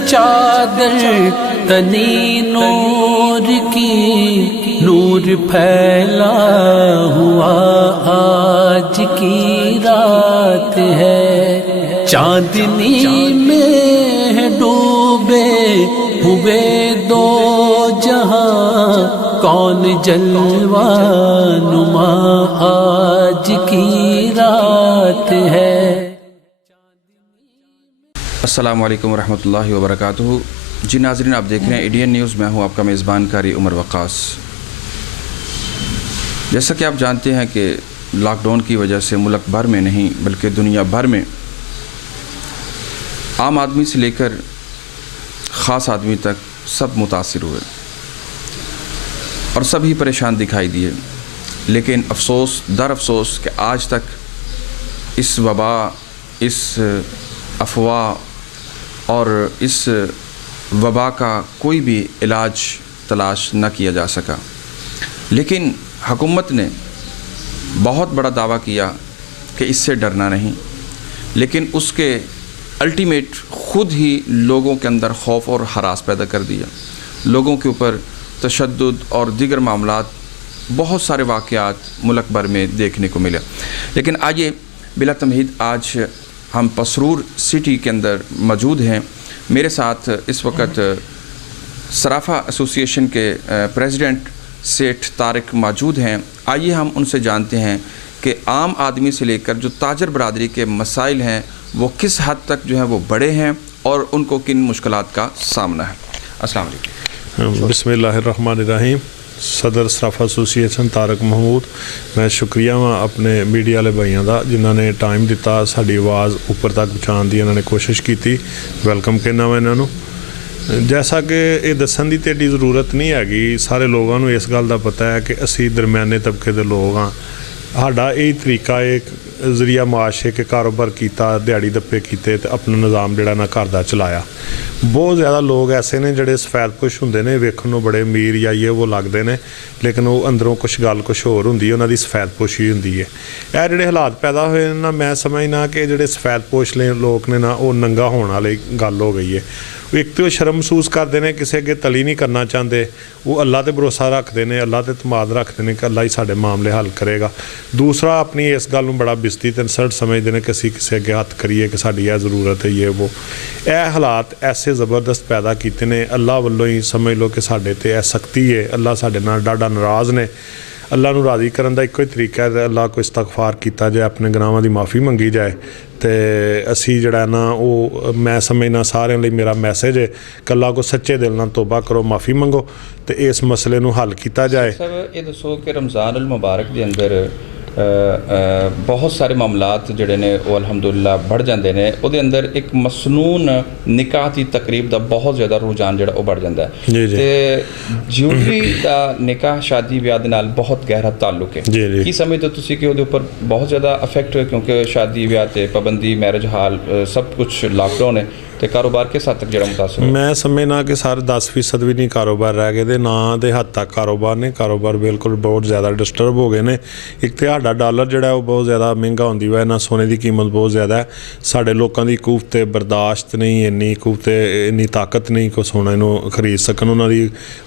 चादर तनी नूर की, नूर फैला हुआ आज की रात है। चांदनी में डूबे हुए दो जहां, कौन जलवा नुमा आज की रात है। अस्सलाम वालेकुम वरहमतुल्लाहि वबरकातुहू। जी नाज़रीन, आप देख रहे हैं इंडियन न्यूज़। मैं हूं आपका मेज़बान कारी उमर वकास। जैसा कि आप जानते हैं कि लॉकडाउन की वजह से मुल्क भर में नहीं बल्कि दुनिया भर में आम आदमी से लेकर ख़ास आदमी तक सब मुतासिर हुए और सभी परेशान दिखाई दिए। लेकिन अफसोस दर अफसोस कि आज तक इस वबा, इस अफवाह और इस वबा का कोई भी इलाज तलाश न किया जा सका। लेकिन हुकूमत ने बहुत बड़ा दावा किया कि इससे डरना नहीं, लेकिन उसके अल्टीमेट ख़ुद ही लोगों के अंदर खौफ और हरास पैदा कर दिया। लोगों के ऊपर तशद्दुद और दीगर मामलात, बहुत सारे वाक़यात मुल्क भर में देखने को मिले। लेकिन आइए बिला तमहीद आज हम पसरूर सिटी के अंदर मौजूद हैं। मेरे साथ इस वक्त صرافہ एसोसिएशन के प्रेसिडेंट सेठ तारिक मौजूद हैं। आइए हम उनसे जानते हैं कि आम आदमी से लेकर जो ताजर बरादरी के मसाइल हैं वो किस हद तक जो है वो बड़े हैं और उनको किन मुश्किलात का सामना है। अस्सलाम वालेकुम। बिस्मिल्लाहिर्रहमानिर्रहीम। सदर सराफा एसोसीएशन तारक महमूद। मैं शुक्रिया वा अपने मीडिया वाले भाइयों का जिन्होंने टाइम दिता, साड़ी आवाज़ ऊपर तक पहुँचाने की इन्होंने कोशिश की। वेलकम कहना मैं इन्हों। जैसा कि ये दसन की तो एडी जरूरत नहीं हैगी, सारे लोगों को इस गल का पता है कि असी दरम्याने तबके के लोग हाँ। साडा यही तरीका एक जरिया माश है कि कारोबार किया, दिहाड़ी दप्पे किए तो अपना निज़ाम जोड़ा ना घर का चलाया। बहुत ज़्यादा लोग ऐसे ने जोड़े सफैदपुश होंगे ने, वेखण बड़े अमीर या ये वो लगते हैं, लेकिन वो अंदरों कुछ गल कुछ होर होंगी, उन्होंने सफैदपुशी होंगी है। यह जोड़े हालात पैदा हुए ना, मैं समझना कि जोड़े सफैदपोश लोग ने ना वो नंगा होने वाली गल हो गई है। एक तो शर्म महसूस करते हैं, किसी अगे तली नहीं करना चाहते, वो अल्लाह ते भरोसा रखते हैं, अल्लाह ते तमाद रखते हैं कि अल्लाह ही साढ़े मामले हल करेगा। दूसरा अपनी इस गल में बड़ा बिस्ती ते इंसल्ट समझते हैं कि असी किसी अगे हथ करिए कि साड़ी यह ज़रूरत है ये वो। यह हालात ऐसे ज़बरदस्त पैदा किए ने, अल्लाह वालों ही समझ लो कि साढ़े ते सख्ती है। अल्लाह साढ़े नाल डाढा नाराज़ ने। अल्लाह नूं राज़ी करन दा इक्को ही तरीका है, अल्लाह को इस्तगफार किया जाए, अपने गुनाहां दी माफ़ी मंगी जाए। तो असी जड़ा ना वो मैं समझना सारे लिए मेरा मैसेज है कि अल्लाह को सच्चे दिल नाल तौबा करो, माफ़ी मंगो तो इस मसले नूं हल किया जाए। सर ये दसो कि रमज़ान उल मुबारक के अंदर बहुत सारे मामलात जोड़े ने वो अलहमदुलिल्लाह बढ़ जाते हैं। उहदे अंदर एक मसनून निकाह की तकरीब का बहुत ज़्यादा रुझान जोड़ा बढ़ जाता है। तो ज्यूलरी का निकाह शादी ब्याह दे नाल बहुत गहरा ताल्लुक है। की समझते हो तुसीं कि उहदे उपर बहुत ज़्यादा अफेक्ट है, क्योंकि शादी ब्याह ते पाबंदी, मैरिज हाल सब कुछ लॉकडाउन है, तो कारोबार किस हद तक जो मुतासर है? मैं समझना कि सारे 10% भी नहीं कारोबार रह गए, ना दे हद तक कारोबार ने, कारोबार बिल्कुल बहुत ज़्यादा डिस्टर्ब हो गए हैं। एक तो साडा डॉलर जोड़ा वो बहुत ज़्यादा महंगा होने की वजह नाल सोने की कीमत बहुत ज़्यादा है। साढ़े लोगों की कुवत बर्दाश्त नहीं, इन्नी कुवत इन्नी ताकत नहीं को सोना इन्हों खरीद सकन, उन्होंने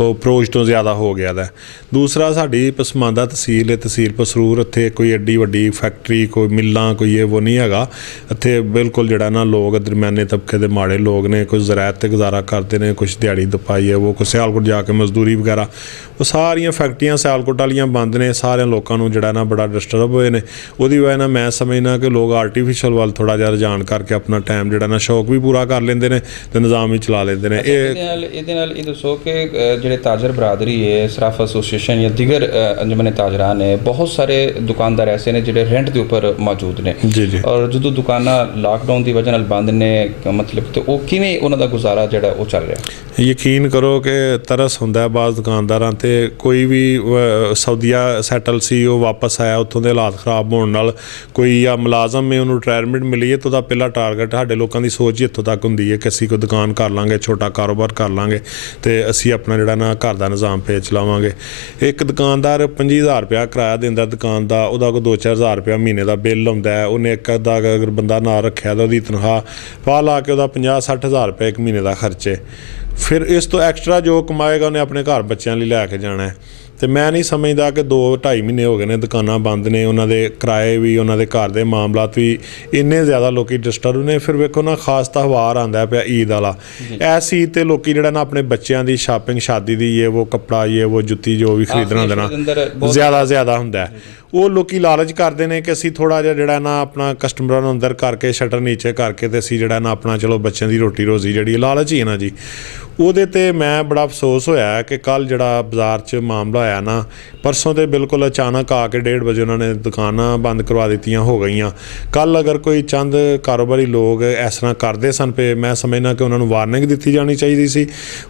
अप्रोच तो ज़्यादा हो गया है। दूसरा साड़ी पसमानदा तहसील है, तहसील पसरूर। इत्थे कोई एड्डी वड्डी फैक्ट्री, कोई मिल्लां, कोई ये वो नहीं हैगा। इत्थे बिल्कुल जोड़ा ना लोग दरम्याने तबके के माड़े लोग ने, कुछ ज़रायत ते गुजारा करते हैं, कुछ दिहाड़ी दपाई है वो, कुछ सियालकोट जाके मजदूरी वगैरह, वो सारियां फैक्ट्रियां सियालकोट वालियां बंद ने। सारे लोगों को जोड़ा ना बड़ा डिस्टर्ब हुए ने। उहदी वजह नाल मैं समझना कि लोग आर्टिफिशियल वाल थोड़ा जिहा रुझान करके अपना टाइम जोड़ा ना शौक भी पूरा कर लेंदे ने ते निज़ाम भी चला लेंदे ने। ये दसो कि जिहड़े ताजर बरादरी है, सराफा एसोसीएशन या दीगर अंजुमन ताजरान है, बहुत सारे दुकानदार ऐसे ने जिहड़े रेंट के उपर मौजूद ने। और जो दुकाना लॉकडाउन की वजह नाल बंद ने, मतलब तो वो किवें उन्हां दा गुजारा जिहड़ा वो चल रहा? यकीन करो कि तरस हुंदा है बाज़ दुकानदारां ते। कोई भी सऊदीया सैटल सी, वो वापस आया उत्थों के हालात खराब होने नाल, कोई या मुलाजम में उन्होंने रिटायरमेंट मिली है तो पहला टारगेट साढ़े लोगों की सोच ही इत्थों तक होंदी है कि असी कोई दुकान कर लाँगे, छोटा कारोबार कर लाँगे तो असी अपना जोड़ा ना घर का निज़ाम पे चलावांगे। एक दुकानदार 25,000 रुपया किराया देंदा दुकान का, वह कोई 2-4 हज़ार रुपया महीने का बिल आउंदा है। उन्हें एक अगर बंदा ना रखा तो वही तनख्वाह पा ला के 50-60 हज़ार रुपये एक महीने का खर्चे, फिर इस तो एक्स्ट्रा जो कमाएगा उन्हें अपने घर बच्चों लिए लैके जाना है। तो मैं नहीं समझदा कि 2-2.5 महीने हो गए ने दुकानां बंद ने, उन्होंने किराए भी उन्होंने घर के मामलात भी इन्ने ज़्यादा लोग डिस्टर्ब ने। फिर वेखो ना खास त्यौहार आंदा पिया ईद वाला, इस ईद ते लोग जिहड़ा ना अपने बच्चों की शापिंग शादी दी ये वो कपड़ा ये वो जुत्ती जो भी खरीदना होंदा ना ज़्यादा हुंदा है, वो लोग लालच करते हैं कि असीं थोड़ा जिहा ना अपना कस्टमरां नूं अंदर करके शटर नीचे करके ते असीं जिहड़ा ना अपना चलो बच्चों की रोटी रोज़ी जिहड़ी लालच ही है ना जी। ਉਹਦੇ ਤੇ मैं बड़ा अफसोस होया कि कल जिहड़ा बाज़ार च मामला होया ना परसों तो बिल्कुल अचानक आके 1:30 बजे उन्होंने दुकानां बंद करवा दित्तियां हो गई। कल अगर कोई चंद कारोबारी लोग इस तरह करते सन पे मैं समझना कि उन्होंने वार्निंग दी जानी चाहिए सी।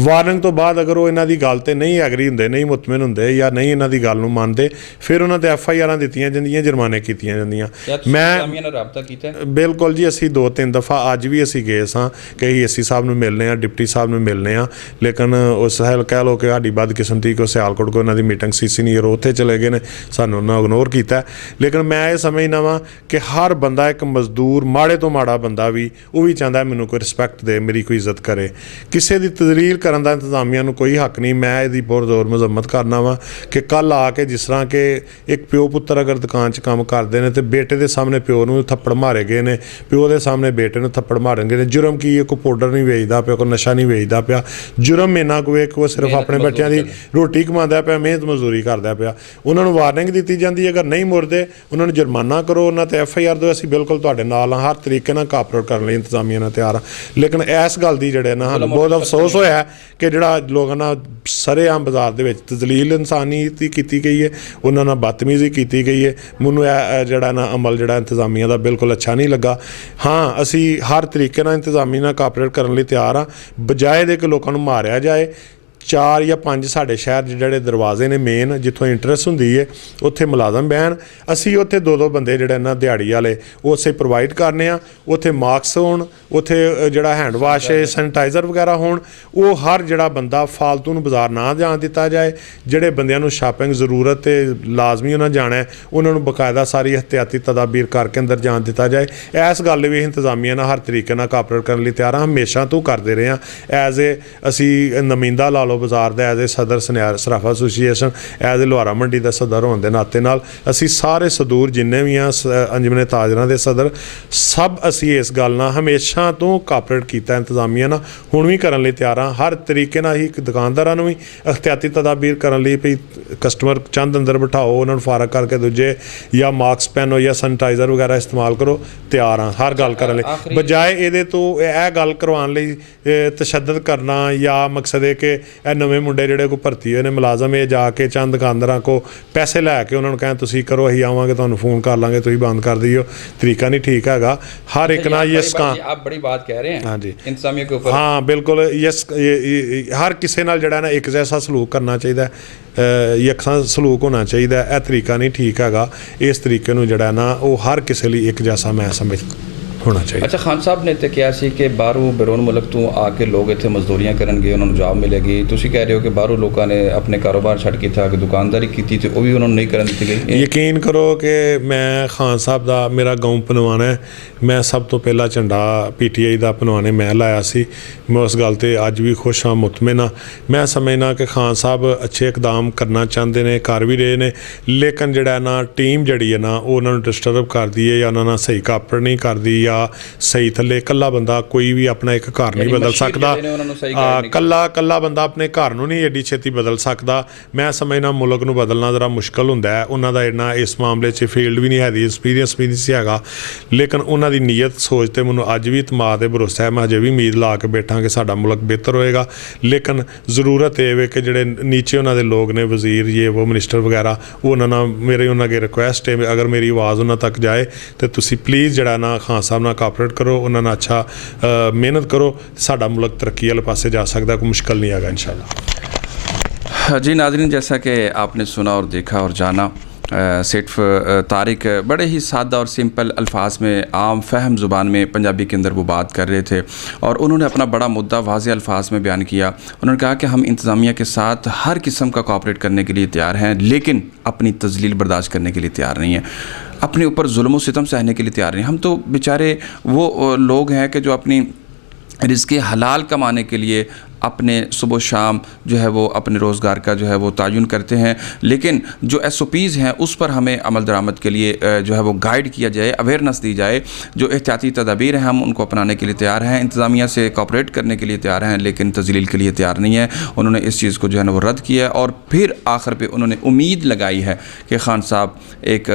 वार्निंग तो बाद अगर वो इन्हां दी गल ते नहीं एग्री हुंदे, नहीं मुतमिन हुंदे या नहीं इन्हां दी गल नूं मनदे, फिर उन्हां ते FIR दित्तियां जांदियां, जुर्माने कीतियां जांदियां। मैं बिल्कुल जी असीं 2-3 दफ़ा अज भी असीं गए सां कि AC साहब नूं मिलने आ, डिप्टी साहब नूं मिलने आ, लेकिन उस हल कह लो कि साडी बदकिस्मती को सियालकोट को उन्हां दी मीटिंग सीसी नहीं उत्थे चले गए ने, सानूं उन्हां इग्नोर कीता। लेकिन मैं ये समझना वा कि हर बंदा एक मजदूर माड़े तो माड़ा बंदा भी वो भी चाहता है मैनूं कोई रिस्पैक्ट दे, मेरी कोई इज्जत करे, किसी की तजलील करन दा इंतजामिया नूं कोई हक नहीं। मैं इसदी बहुत जोर मजम्मत करना वा कि कल आके जिस तरह के एक प्यो पुत्तर अगर दुकान च काम करते हैं तो बेटे के सामने प्यो नूं थप्पड़ मारे गए ने, प्यो के सामने बेटे नूं थप्पड़ मारे गए ने। जुर्म की कोई पाउडर नहीं वेचदा पिया, कोई नशा नहीं वेचदा पिया, जुर्म इन्ना कोई वो सिर्फ अपने बच्चों की रोटी कमांदा पिया, मेहनत मजदूरी करदा पिया। उन्होंने वार्निंग दी जाती है, अगर नहीं मुड़ते उन्होंने जुर्माना करो, उन्होंने ते FIR दो, असीं बिल्कुल तुहाडे नाल हां, हर तरीके नाल कापरेट करने लई इंतजामिया नाल तैयार हां। लेकिन इस गल दी जिहड़े ना सानूं बहुत अफसोस होया कि जिहड़ा लोगों नाल सरेआम बाज़ार दे विच तजलील इंसानी कीती गई है, उन्हां नाल बदतमीजी कीती गई है। मैनूं जिहड़ा ना अमल जिहड़ा इंतजामिया दा बिल्कुल अच्छा नहीं लगा। हाँ असीं हर तरीके नाल इंतजामिया नाल कापरेट करने लई तैयार हां, बजाए दे कि लोकां नूं मारिया जाए। 4 या 5 साढ़े शहर जिहड़े दरवाजे ने मेन जिथों इंटरस्ट हुंदी है उत्थे मुलाजम बैन, असीं उत्थे 2-2 बंदे जिहड़े ना दिहाड़ी वाले वो असीं प्रोवाइड करने आ, उत्थे मास्क होण, उत्थे जिहड़ा हैंड वाश सैनिटाइज़र वगैरह होण, वो हर जिहड़ा बंदा फालतू नूं बाज़ार ना जाण दित्ता जाए। जिहड़े बंदियां नूं शॉपिंग जरूरत ते लाजमी उन्हां जाना है उन्हां नूं बकायदा सारी एहतियाती तदाबीर करके अंदर जाण दित्ता जाए। इस गल भी इंतजामिया नाल हर तरीके नाल कापरेट करने लई तैयार हां, हमेशा तो करदे रहे हां। एज ए असीं नमींदा ला लो बाज़ार का, एज ए सदर सराफा एसोसीएशन, एज ए लोहारा मंडी का सदर होने के नाते नाल असी सारे सदूर जिन्ने भी हाँ अंजमने ताजरां के सदर सब असी इस गल नाल हमेशा तो कापरेट किया इंतजामिया ना, हुण भी करन लई तैयार हाँ। हर तरीके नाल ही दुकानदारां नूं भी एहतियाती तदाबीर करन लई भी कस्टमर चंद अंदर बिठाओ, उन्होंने फारग करके दूजे या मास्क पहनो या सैनिटाइज़र वगैरह इस्तेमाल करो, तैयार हाँ हर गल करन लई। बजाए ये तो यह गल करवाउण लई तशद्दद करना या मकसद है कि नवे मुंडे जिहड़े कोई भर्ती होए ने मुलाजम ये जाके चंद दुकानदारां को पैसे लैके उन्होंने कहें तुसीं करो असीं आवांगे तुहानूं फोन कर लांगे तुसीं बंद कर दिओ, तरीका नहीं ठीक हैगा। हर एक ना ये आप बड़ी बात कह रहे हैं हाँ जी इंतजामिया के ऊपर, हाँ बिल्कुल यस हर किसी नाल जिहड़ा ना एक जैसा सलूक करना चाहिए, यकसा सलूक होना चाहिए, यह तरीका नहीं ठीक हैगा। इस तरीके नूं जिहड़ा ना वो हर किसी लिए एक जैसा मैं समझ होना चाहिए। अच्छा खान साहब ने तो कहा सी कि बाहरों बैरून मुल्क तो आके लोग इत्थे मजदूरियां करनगे उन्होंने जॉब मिलेगी, तुसीं कह रहे हो कि बाहरों लोगों ने अपने कारोबार छड्ड के था कि दुकानदारी की थी वो भी उन्होंने नहीं करन दी गई। यकीन करो कि मैं खान साहब का मेरा गाँव पनवाना है, मैं सब तो पहला झंडा PTI का पनवाने मैं लाया सी, मैं उस गल ते अज भी खुश हाँ मुतमिन हाँ। मैं समझना कि खान साहब अच्छे इकदाम करना चाहते हैं, कर भी रहे हैं, लेकिन जिहड़ा ना टीम जिहड़ी है ना वो उन्होंने डिस्टर्ब करती है या उन्होंने सही कापड़ नहीं करती या सही थले कला बंदा कोई भी अपना एक घर नहीं बदल सकता, कला बंदा अपने घर नूं नहीं एडी छेती बदल सकता। मैं समझना मुल्क नूं बदलना जरा मुश्किल हुंदा है, उन्हां दा इन्ना इस मामले च फील्ड भी नहीं है, एक्सपीरियंस भी नहीं हैगा, लेकिन उन्हां दी नीयत सोच ते मैनूं अज भी इतमाद है, भरोसा है, मैं अजे भी उम्मीद ला के बैठा कि साडा मुल्क बेहतर होएगा। लेकिन जरूरत ये वे कि जिहड़े नीचे उन्हां दे लोग ने वजीर ये वो मिनिस्टर वगैरह वो उन्हां मेरी उन्हां अगे रिक्वेस्ट है अगर मेरी आवाज़ उन्हां तक जाए तो तुसीं प्लीज़ जिहड़ा ना खान साहब नाल कापरेट करो, उन्होंने अच्छा मेहनत करो, साडा मुल्क तरक्की वाले पासे जा सकता, कोई मुश्किल नहीं आएगा इंशाल्लाह। जी नाज़रीन, जैसा कि आपने सुना और देखा और जाना, सेठ तारिक बड़े ही सादा और सिंपल अल्फाज में आम फहम ज़ुबान में पंजाबी के अंदर वो बात कर रहे थे और उन्होंने अपना बड़ा मुद्दा वाज़े अल्फाज में बयान किया। उन्होंने कहा कि हम इंतज़ामिया के साथ हर किस्म का कोऑपरेट करने के लिए तैयार हैं, लेकिन अपनी तजलील बर्दाश्त करने के लिए तैयार नहीं है, अपने ऊपर जुल्म व सितम सहने के लिए तैयार नहीं। हम तो बेचारे वो लोग हैं कि जो अपनी रिज़्क़ हलाल कमाने के लिए अपने सुबह शाम जो है वो अपने रोज़गार का जो है वो तयन करते हैं, लेकिन जो SOPs हैं उस पर हमें अमल दरामद के लिए जो है वो गाइड किया जाए, अवेयरनेस दी जाए। जो एहतियाती तदाबीर हैं हम उनको अपनाने के लिए तैयार हैं, इंतज़ामिया से कोऑपरेट करने के लिए तैयार हैं, लेकिन तज़लील के लिए तैयार नहीं है। उन्होंने इस चीज़ को जो है ना वो रद्द किया और फिर आखिर पे उन्होंने उम्मीद लगाई है कि खान साहब एक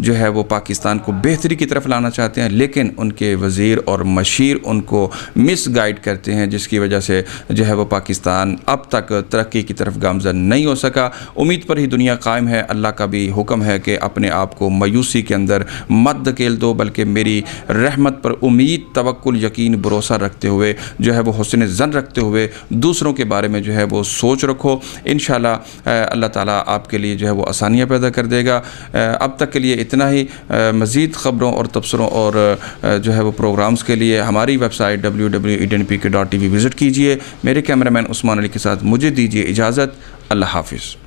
जो है वो पाकिस्तान को बेहतरी की तरफ लाना चाहते हैं, लेकिन उनके वज़ीर और मशीर उनको मिस गाइड करते हैं, जिसकी वजह से जो है वो पाकिस्तान अब तक तरक्की की तरफ गामज़न नहीं हो सका। उम्मीद पर ही दुनिया कायम है। अल्लाह का भी हुक्म है कि अपने आप को मायूसी के अंदर मत धकेल दो, बल्कि मेरी रहमत पर उम्मीद, तवक्कुल, यकीन, भरोसा रखते हुए जो है वो हुस्न ज़न रखते हुए दूसरों के बारे में जो है वो सोच रखो। इंशाअल्लाह अल्लाह ताला आपके लिए जो है वो आसानियाँ पैदा कर देगा। अब तक के लिए इतना ही। मज़ीद ख़बरों और तबसरों और जो है वो प्रोग्राम्स के लिए हमारी वेबसाइट www.ednpk.tv विज़िट कीजिए। मेरे कैमरामैन उस्मान अली के साथ मुझे दीजिए इजाज़त। अल्लाह हाफ़िज़।